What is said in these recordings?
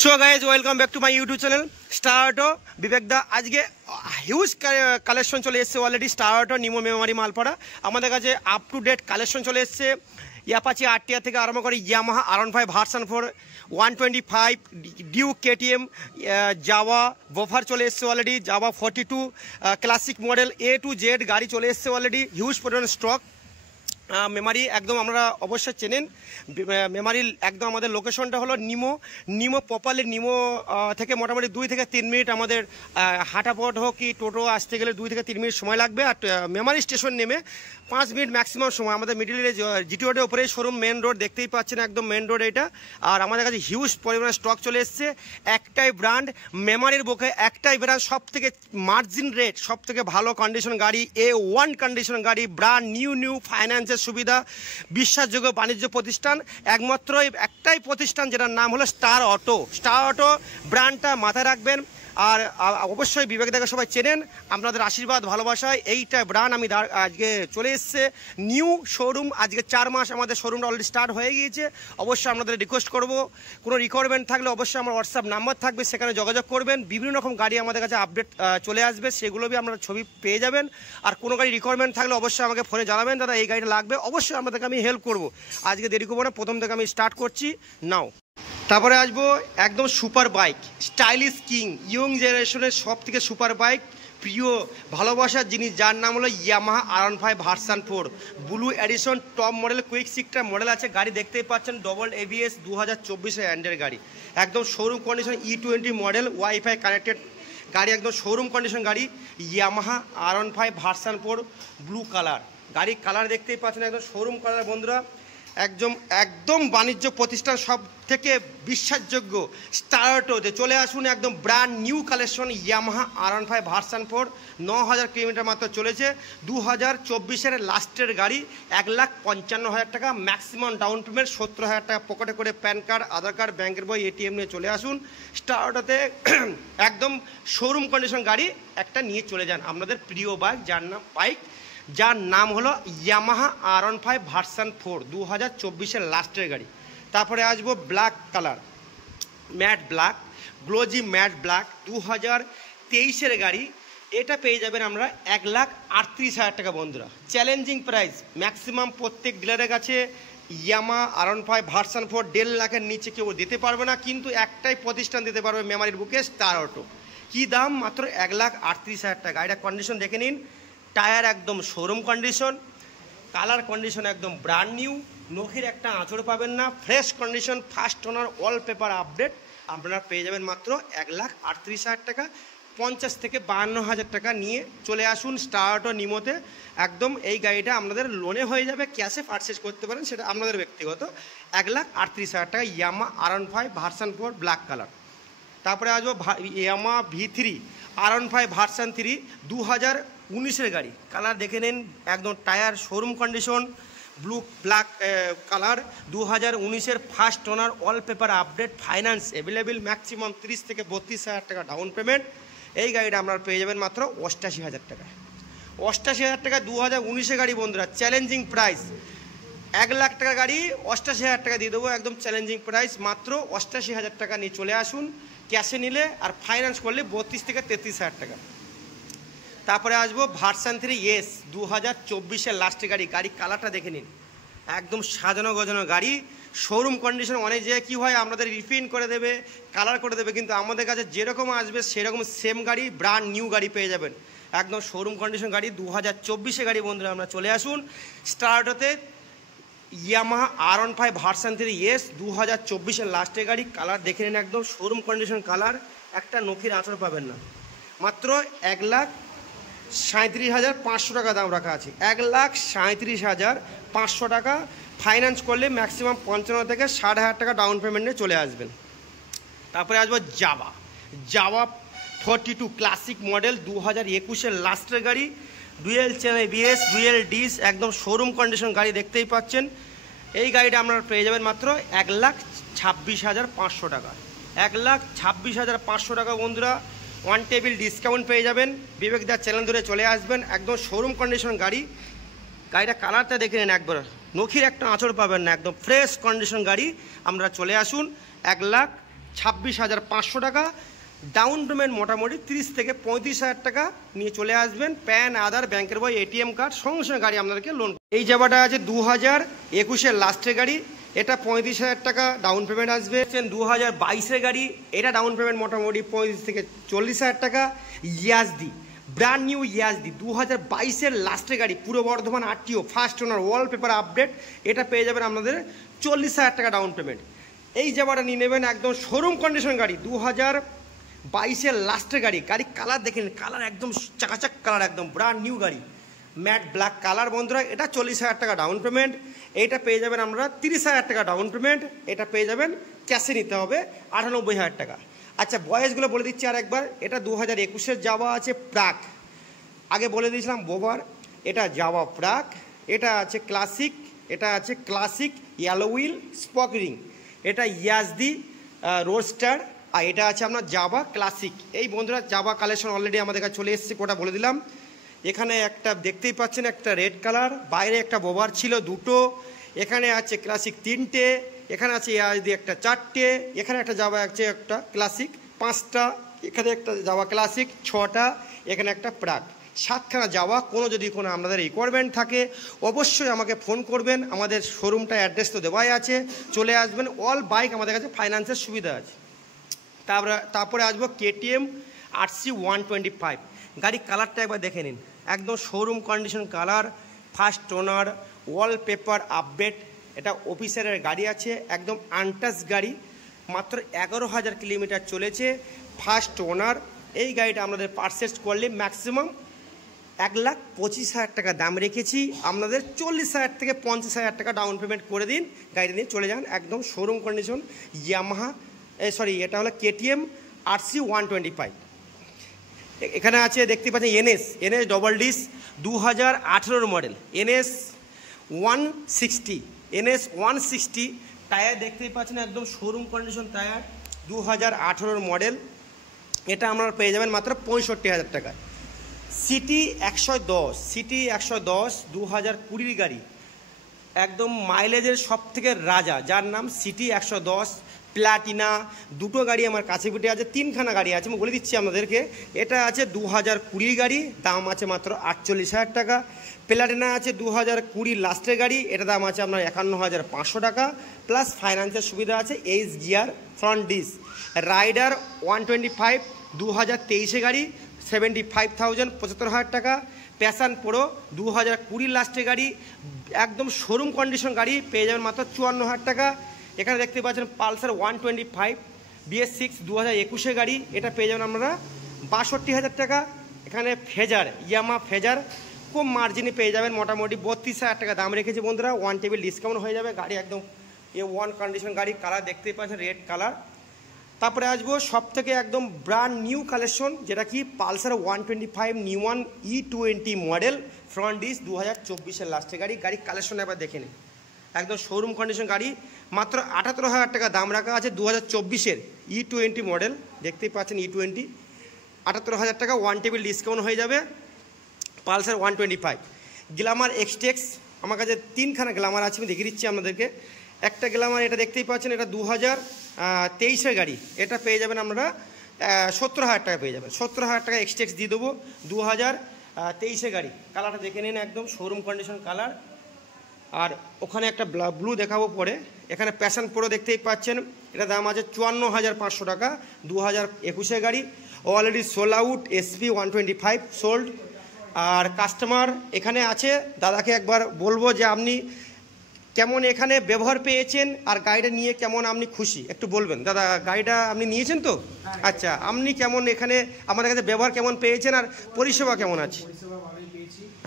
So guys welcome back to my YouTube channel star auto Vivek दा आज के huge collection চলে এসেছে already star auto Nimo Memari Malpara আমাদের কাছে আপ টু ডেট কালেকশন চলে এসেছে অ্যাপাচি আরটিআর থেকে আরম্ভ করে Yamaha R15 version 4 125 Duke KTM Jawa bobber চলে এসেছে already Jawa 42 classic model A to Z গাড়ি চলে এসেছে অলরেডি হিউজ পরিমাণ স্টক মেমারি একদম আমরা অবশ্যই চেনেন মেমারি একদম আমাদের লোকেশনটা হলো নিমো প্রপারলি নিমো থেকে মোটামুটি 2 থেকে 3 মিনিট আমাদের হাঁটা পথ হোক কি টোটো আসতে গেলে 2 থেকে 3 মিনিট সময় লাগবে আর মেমারি স্টেশন নেমে 5 মিনিট ম্যাক্সিমাম সময় আমাদের মিডিলের জিটি রোডের উপরে শোরুম মেন রোড দেখতেই পাচ্ছেন একদম মেন রোড এটা আর আমাদের কাছে হিউজ পরিমাণে স্টক চলে এসছে একটাই ব্র্যান্ড মেমারির বুকে একটাই ব্র্যান্ড সব থেকে মার্জিন রেট সব থেকে ভালো কন্ডিশন গাড়ি A1 কন্ডিশন গাড়ি ব্র্যান্ড নিউ ফাইন্যান্সের সুবিধা বিশ্বাসযোগ্য বাণিজ্য প্রতিষ্ঠান একমাত্র একটাই প্রতিষ্ঠান যেটার নাম হলো স্টার অটো ব্র্যান্ডটা মাথায় রাখবেন আর অবশ্যই বিবেকদাকে সবাই চেনেন আপনাদের আশীর্বাদ ভালোবাসায় এইটা ব্র্যান্ড আমি আজকে চলে এসছে নিউ শোরুম আজকে 4 মাস আমাদের শোরুমটা অলরেডি স্টার্ট হয়ে গিয়েছে অবশ্যই আপনাদের রিকোয়েস্ট করব কোনো রিকোয়ারমেন্ট থাকলে অবশ্যই আমার হোয়াটসঅ্যাপ নাম্বার থাকবে সেখানে যোগাযোগ করবেন বিভিন্ন রকম গাড়ি আমাদের কাছে আপডেট চলে আসবে সেগুলো আপনারা ছবি পেয়ে যাবেন আর কোনো গাড়ি রিকোয়ারমেন্ট থাকলে অবশ্যই আমাকে ফোনে জানাবেন দাদা এই গাড়িটা লাগবে অবশ্যই আপনাদেরকে আমি হেল্প করব আজকে দেরি করবো না প্রথম থেকে আমি স্টার্ট করছি নাও তারপরে আসবো একদম super bike stylish king young জেনারেশনের সব থেকে সুপার বাইক প্রিয় ভালোবাসার জিনিস যার নাম হলো Yamaha R15 version 4 blue edition top model quick সিক্সটা মডেল আছে গাড়ি দেখতেই পাচ্ছেন ডবল ABS 2024 এন্ডের গাড়ি একদম showroom condition E20 model wifi connected গাড়ি একদম শোরুম কন্ডিশন গাড়ি Yamaha R15 version 4 blue colour গাড়ি কালার দেখতেই পাচ্ছেন একদম শোরুম কালার বন্ধুরা একদম বাণিজ্য প্রতিষ্ঠান সব থেকে বিশ্বাসযোগ্য স্টার অটোতে চলে আসুন একদম brand new collection Yamaha R15 version 4 9000 kilometre মাত্র চলেছে 2024-এর লাস্টের গাড়ি 1,55,000 টাকা ম্যাক্সিমাম ডাউন পেমেন্ট 70,000 টাকা পকেটে করে প্যান কার্ড আধার কার্ড ব্যাংকের বই ATM নিয়ে চলে আসুন স্টার অটোতে একদম শোরুম কন্ডিশন গাড়ি একটা নিয়ে চলে যান আপনাদের প্রিয় যার নাম হলো ইয়ামাহা R15 ভার্সন 4 2024-এর লাস্টের গাড়ি তারপরে আসবো black colour matte black glossy matte black 2023-এর গাড়ি এটা পেয়ে যাবেন আমরা 1,38,000 টাকা বন্ধুরা চ্যালেঞ্জিং প্রাইস ম্যাক্সিমাম প্রত্যেক ডিলারের কাছে ইয়ামাহা R15 ভার্সন 4 1.5 লাখের নিচে কেউ দিতে পারবে না কিন্তু একটাই প্রতিষ্ঠান দিতে পারবে মেমারির বুকে স্টার অটো কী দাম মাত্র 1,38,000 টাকা এটা কন্ডিশন দেখে নিন টায়ার একদম শোরুম কন্ডিশন কালার কন্ডিশন একদম ব্র্যান্ড নিউ নখির একটা আঁচড় পাবেন না fresh condition first owner all paper update আপনারা পেয়ে যাবেন মাত্র 1,38,000 টাকা 50 থেকে 52,000 টাকা নিয়ে চলে আসুন স্টার অটো নিমোতে একদম এই গাড়িটা আপনাদের লোনে হয়ে যাবে ক্যাশে পারচেজ করতে পারেন সেটা আপনাদের ব্যক্তিগত 1,38,000 টাকা Yamaha R15 version 4 black colour তারপরে আসবো ইয়ামাহা V3 R15 ভার্সন 3 2019-এর গাড়ি কালার দেখে নিন একদম tyre showroom condition black colour 2019-এর first owner all paper update finance available maximum 30 থেকে 32,000 টাকা ডাউন পেমেন্ট এই গাড়িটা আপনারা পেয়ে যাবেন মাত্র 88,000 টাকা 88,000 টাকা 2019-এর গাড়ি বন্ধুরা চ্যালেঞ্জিং প্রাইস 1 লাখ টাকা গাড়ি 88,000 টাকা দিয়ে দেবো একদম চ্যালেঞ্জিং প্রাইস মাত্র 88,000 টাকা নিয়ে চলে আসুন ক্যাশে নিলে আর ফাইন্যান্স করলে 32 থেকে 33,000 টাকা তারপরে আসবো ভার্সন 3 2024-এর লাস্টের গাড়ি কালারটা দেখে নিন একদম সাজানো গজানো গাড়ি শোরুম কন্ডিশন অনেক জায়গায় কী হয় আপনাদের রিফিন করে দেবে কালার করে দেবে কিন্তু আমাদের কাছে যেরকম আসবে সেরকম সেম গাড়ি ব্র্যান্ড নিউ গাড়ি পেয়ে যাবেন একদম শোরুম কন্ডিশন গাড়ি 2024-এর গাড়ি বন্ধুরা আমরা চলে আসুন স্টার অটোতে ইয়ামাহা R15 ভার্সন 3 2024-এর লাস্টের গাড়ি কালার দেখে নিন একদম শোরুম কন্ডিশন কালার একটা নখির আঁচড় পাবেন না মাত্র 1,37,500 টাকা দাম রাখা আছে 1,37,500 টাকা ফাইন্যান্স করলে ম্যাক্সিমাম 55 থেকে 60,000 টাকা ডাউন পেমেন্টে চলে আসবেন তারপরে আসবো জাভা 42 ক্লাসিক মডেল 2021-এর লাস্টের গাড়ি dual channel ABS dual disc একদম শোরুম কন্ডিশন গাড়ি দেখতেই পাচ্ছেন এই গাড়িটা আপনারা পেয়ে যাবেন মাত্র 1,26,500 টাকা 1,26,500 টাকা বন্ধুরা ওয়ান টেবিল ডিসকাউন্ট পেয়ে যাবেন বিবেকদার চ্যানেল ধরে চলে আসবেন একদম শোরুম কন্ডিশন গাড়িটা কালারটা দেখে নেন একবার নখির একটা আঁচড় পাবেন না একদম ফ্রেশ কন্ডিশন গাড়ি আমরা চলে আসুন 1,26,500 26,500 টাকা। ডাউন পেমেন্ট মোটামুটি 30 থেকে 35,000 টাকা নিয়ে চলে আসবেন। প্যান, আধার, ব্যাংকের বই, এটিএম কার্ড, সঙ্গে সঙ্গে গাড়ি আপনাদেরকে লোন। এই জায়গাটা আছে 2021-এর লাস্টের গাড়ি, এটা 35,000 টাকা ডাউন পেমেন্ট আসবে। 2022-এর গাড়ি, এটা ডাউন পেমেন্ট মোটামুটি 35 থেকে 40,000 টাকা। ইয়াজদি, ব্র্যান্ড নিউ ইয়াজদি 2022-এর লাস্টের গাড়ি, পূর্ব Bardhaman RTO, first owner, wallpaper update, এটা পেয়ে যাবেন আপনাদের 40,000 টাকা ডাউন পেমেন্ট। এই জায়গাটা নিয়ে নেবেন একদম শোরুম কন্ডিশন গাড়ি, 2022-এর লাস্টের গাড়ি। গাড়ি কালার দেখেন, কালার একদম চাকাচাক কালার, একদম ব্র্যান্ড নিউ গাড়ি, ম্যাট ব্ল্যাক কালার বন্ধুরা। এটা 40,000 টাকা ডাউন পেমেন্ট। এইটা পেয়ে যাবেন আমরা 30,000 টাকা ডাউন পেমেন্ট। এটা পেয়ে যাবেন ক্যাশে নিতে হবে 98,000 টাকা। আচ্ছা, বয়সগুলো বলে দিচ্ছি আর একবার। এটা 2021-এর যাওয়া আছে প্রাক, আগে বলে দিয়েছিলাম বোবার, এটা যাওয়া প্রাক। এটা আছে ক্লাসিক, এটা আছে classic yellow wheel spoke ring, এটা ইয়াজদি রোডস্টার, আর এটা আছে আপনার জাভা ক্লাসিক। এই বন্ধুরা জাভা কালেকশন অলরেডি আমাদের কাছে চলে এসেছে, কোটা বলে দিলাম। এখানে একটা দেখতেই পাচ্ছেন, একটা রেড কালার, বাইরে একটা বোবার ছিল দুটো, এখানে আছে ক্লাসিক 3টে, এখানে আছে ইয়াজদি একটা 4টে, এখানে একটা জাভা আছে একটা ক্লাসিক 5টা, এখানে একটা জাভা ক্লাসিক 6টা, এখানে একটা প্রাক 7খানা যাওয়া। যদি কোনো আপনাদের রিকোয়ারমেন্ট থাকে অবশ্যই আমাকে ফোন করবেন। আমাদের শোরুমটা অ্যাড্রেস তো দেওয়াই আছে, চলে আসবেন। অল বাইক আমাদের কাছে ফাইন্যান্সের সুবিধা আছে। তারপরে আসবো KTM RC 125। গাড়ির কালারটা একবার দেখে নিন, একদম showroom condition colour, first owner, wallpaper update. এটা অফিসারের গাড়ি আছে, একদম আনটাচ গাড়ি, মাত্র 11,000 কিলোমিটার চলেছে, ফার্স্ট ওনার। এই গাড়িটা আমাদের পারচেস করলে ম্যাক্সিমাম 1,25,000 টাকা দাম রেখেছি, আপনাদের 40,000 থেকে 50,000 টাকা ডাউন পেমেন্ট করে দিন, গাড়িটা নিয়ে চলে যান একদম শোরুম কন্ডিশন। ইয়ামাহা এটা হলো KTM RC 125। এখানে আছে দেখতে পাচ্ছেন NS double disc 2018 model, NS 160 tyre দেখতেই পাচ্ছেন, একদম শোরুম কন্ডিশন টায়ার, 2018 মডেল। এটা আপনারা পেয়ে যাবেন মাত্র 65,000 টাকা। সিটি 110 2020 গাড়ি, একদম মাইলেজের সব থেকে রাজা, যার নাম সিটি 110 প্লাটিনা। দুটো গাড়ি আমার কাছে পিঠে আছে, 3খানা গাড়ি আছে, আমি বলে দিচ্ছি আপনাদেরকে। এটা আছে 2020 গাড়ি, দাম আছে মাত্র 48,000 টাকা। প্লাটিনা আছে 2020 লাস্টের গাড়ি, এটা দাম আছে আপনার 51,500 টাকা, প্লাস ফাইন্যান্সের সুবিধা আছে, H gear, front disc. Rider 125 2023 গাড়ি, 75,000 75,000 টাকা। প্যাশন প্রো 2020 লাস্টের গাড়ি, একদম শোরুম কন্ডিশন গাড়ি, পেয়ে যাবেন মাত্র 54,000 টাকা। এখানে দেখতে পাচ্ছেন পালসার 125 BS6 2021 গাড়ি, এটা পেয়ে যাবেন আপনারা 62,000 টাকা। এখানে ফেজার, ইয়ামা ফেজার খুব মার্জিনে পেয়ে যাবেন, মোটামুটি 32,000 টাকা দাম রেখেছি বন্ধুরা, 1 টেবিল ডিসকাউন্ট হয়ে যাবে। গাড়ি একদম A1 কন্ডিশন গাড়ি, কালার দেখতেই পাচ্ছেন রেড কালার। তারপরে আসবো সব থেকে একদম ব্র্যান্ড নিউ কালেকশন, যেটা কি Pulsar 125 new one E20 model, front disc 2024-এর লাস্টের গাড়ি। গাড়ির কালেকশন একবার দেখে নিন, একদম শোরুম কন্ডিশন গাড়ি, মাত্র 78,000 টাকা দাম রাখা আছে। 2024-এর E20 মডেল, দেখতেই পাচ্ছেন E20, 78,000 টাকা, 1 টেবিল ডিসকাউন্ট হয়ে যাবে। পালসার 125। গ্ল্যামার এক্সটেক্স, আমার কাছে 3খানা গ্ল্যামার আছে, আমি দেখিয়ে দিচ্ছি আপনাদেরকে। একটা গ্ল্যামার এটা দেখতেই পাচ্ছেন, এটা 2023-এর গাড়ি, এটা পেয়ে যাবেন আপনারা 70,000 টাকা পেয়ে যাবেন। 70,000 টাকা এক্সটেক্স দিয়ে দেবো, 2023-এর গাড়ি। কালারটা দেখে নিন, একদম শোরুম কন্ডিশন কালার। আর ওখানে একটা ব্লু দেখাবো পরে। এখানে প্যাশন প্রো দেখতেই পাচ্ছেন, এটা দাম আছে 54,500 টাকা, 2021-এর গাড়ি, already sold out. SP 125 sold. আর কাস্টমার এখানে আছে, দাদাকে একবার বলবো যে আপনি কেমন এখানে ব্যবহার পেয়েছেন আর গাড়িটা নিয়ে কেমন আপনি খুশি, একটু বলবেন। দাদা, গাড়িটা আপনি নিয়েছেন তো? আচ্ছা, আপনি কেমন এখানে আমাদের কাছে ব্যবহার কেমন পেয়েছেন আর পরিষেবা কেমন আছে?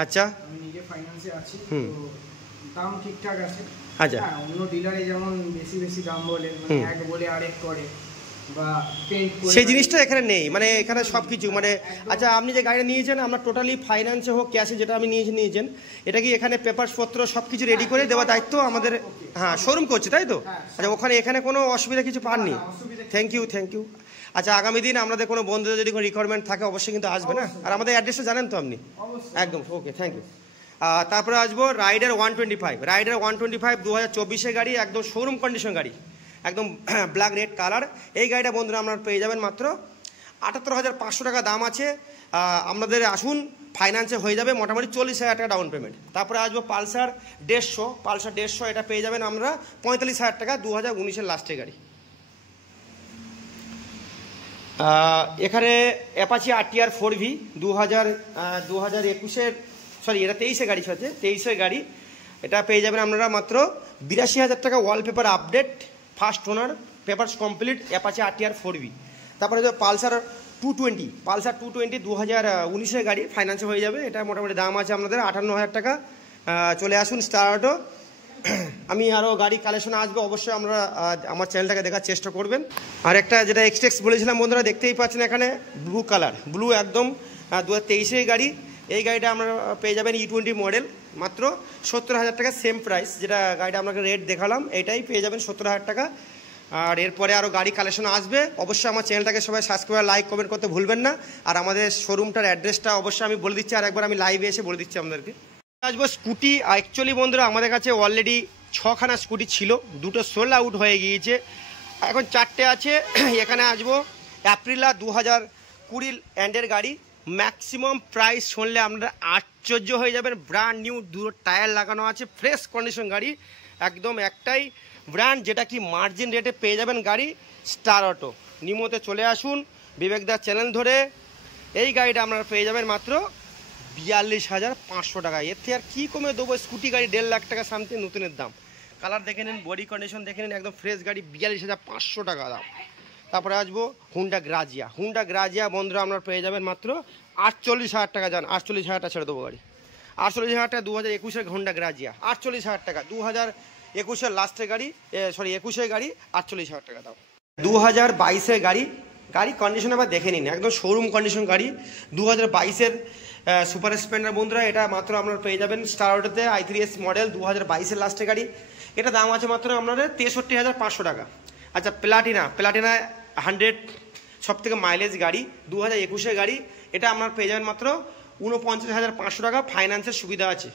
আচ্ছা, আমি নিজে ফাইন্যান্সে আছি, দাম ঠিকঠাক আছে। আচ্ছা, অন্য ডিলারে যেমন বেশি দাম বলে, এক বলে আরেক করে, বা সেই জিনিসটা এখানে নেই, মানে এখানে সব কিছু মানে। আচ্ছা, আপনি যে গাড়িটা নিয়েছেন, আমরা টোটালি ফাইন্যান্সে হোক ক্যাশে, যেটা আমি নিয়েছেন, এটা কি এখানে পেপারসপত্র সব কিছু রেডি করে দেওয়া দায়িত্ব আমাদের? হ্যাঁ, শোরুম করছে তাই তো? আচ্ছা, এখানে কোনো অসুবিধা কিছু পাননি? Thank you. আচ্ছা, আগামী দিন আপনাদের কোনো বন্ধুদের যদি কোনো রিকোয়ারমেন্ট থাকে অবশ্যই কিন্তু আসবে না? আর আমাদের অ্যাড্রেসটা জানেন তো আপনি? একদম ওকে, থ্যাংক ইউ। তারপরে আসবো রাইডার 125। রাইডার 125 2024-এর গাড়ি, একদম শোরুম কন্ডিশন গাড়ি, একদম ব্ল্যাক রেড কালার। এই গাড়িটা বন্ধুরা আপনারা পেয়ে যাবেন মাত্র ৭৮,৫০০ টাকা দাম আছে। আপনাদের আসুন, ফাইন্যান্সে হয়ে যাবে মোটামুটি ৪০,০০০ টাকা ডাউন পেমেন্ট। তারপরে আসবো পালসার ১৫০, এটা পেয়ে যাবেন আমরা ৪৫,০০০ টাকা, 2019-এর লাস্টের গাড়ি। এখানে অ্যাপাচি RTR 4V 2021-এর, সরি এটা 23-এর গাড়ি আছে, 23-এর গাড়ি। এটা পেয়ে যাবেন আপনারা মাত্র ৮২,০০০ টাকা, wallpaper update, first owner, papers complete, Apache RTR 4V। তারপরে পালসার 220, পালসার 220 2019-এর গাড়ি, ফাইন্যান্সে হয়ে যাবে। এটা মোটামুটি দাম আছে আপনাদের ৫৮,০০০ টাকা। চলে আসুন স্টার অটো। আমি আরও গাড়ি কালেকশন আসবে, অবশ্যই আমরা আমার চ্যানেলটাকে দেখার চেষ্টা করবেন। আর একটা যেটা এক্সটেক্স বলেছিলাম বন্ধুরা, দেখতেই পাচ্ছেন এখানে ব্লু কালার, ব্লু একদম 2023-এর গাড়ি। এই গাড়িটা আমরা পেয়ে যাবেন E20 মডেল, মাত্র ৭০,০০০ টাকা, সেম প্রাইস যেটা গাড়িটা আপনাকে রেট দেখালাম, এটাই পেয়ে যাবেন ৭০,০০০ টাকা। আর এরপরে আরও গাড়ি কালেকশন আসবে, অবশ্যই আমার চ্যানেলটাকে সবাই সাবস্ক্রাইব, লাইক, কমেন্ট করতে ভুলবেন না। আর আমাদের শোরুমটার অ্যাড্রেসটা অবশ্যই আমি বলে দিচ্ছি, আর একবার আমি লাইভে এসে বলে দিচ্ছি আপনাদেরকে। আসবো স্কুটি। অ্যাকচুয়ালি বন্ধুরা আমাদের কাছে অলরেডি 6খানা স্কুটি ছিল, 2টো সোল্ড আউট হয়ে গিয়েছে, এখন 4টে আছে। এখানে আসবো অ্যাপ্রিলা 2020 এন্ডের গাড়ি। ম্যাক্সিমাম প্রাইস শুনলে আপনারা আশ্চর্য হয়ে যাবেন। ব্র্যান্ড নিউ, 2 টায়ার লাগানো আছে, ফ্রেশ কন্ডিশন গাড়ি, একদম একটাই ব্র্যান্ড, যেটা কি মার্জিন রেটে পেয়ে যাবেন গাড়ি, স্টার অটো। নিমোতে চলে আসুন বিবেকদার চ্যানেল ধরে। এই গাড়িটা আপনারা পেয়ে যাবেন মাত্র ৪২,৫০০ টাকা। এর থেকে আর কী কমে দেবো? স্কুটি গাড়ি ১.৫ লাখ টাকা সামথিং, নতুনের দাম। কালার দেখে নিন, বডি কন্ডিশন দেখে নিন, একদম ফ্রেশ গাড়ি, ৪২,৫০০ টাকা দাম। তারপরে আসবো হুন্ডা গ্রাজিয়া বন্ধুরা আপনারা পেয়ে যাবেন মাত্র ৪৮,০০০ টাকা। যান ৪৮,০০০ টাকা ছেড়ে দেবো গাড়ি, ৪৮,০০০ টাকা। 2021-এর হুন্ডা গ্রাজিয়া ৪৮,০০০ টাকা, 2021-এর লাস্টের গাড়ি, সরি 21-এর গাড়ি, ৪৮,০০০ টাকা দাও। 2022-এর গাড়ি, গাড়ি কন্ডিশন আবার দেখে নিন, একদম শোরুম কন্ডিশন গাড়ি। 2022-এর সুপার স্প্লেন্ডার বন্ধুরা, এটা মাত্র আপনারা পেয়ে যাবেন স্টার অটোতে, i3s মডেল, 2022-এর লাস্টের গাড়ি। এটা দাম আছে মাত্র আপনাদের ৬৩,৫০০ টাকা। আচ্ছা প্লাটিনা 100 সবথেকে মাইলেজ গাড়ি, 2021-এর গাড়ি, এটা আপনারা পেয়ে যাবেন মাত্র ৪৯,৫০০ টাকা, ফাইন্যান্সের সুবিধা আছে।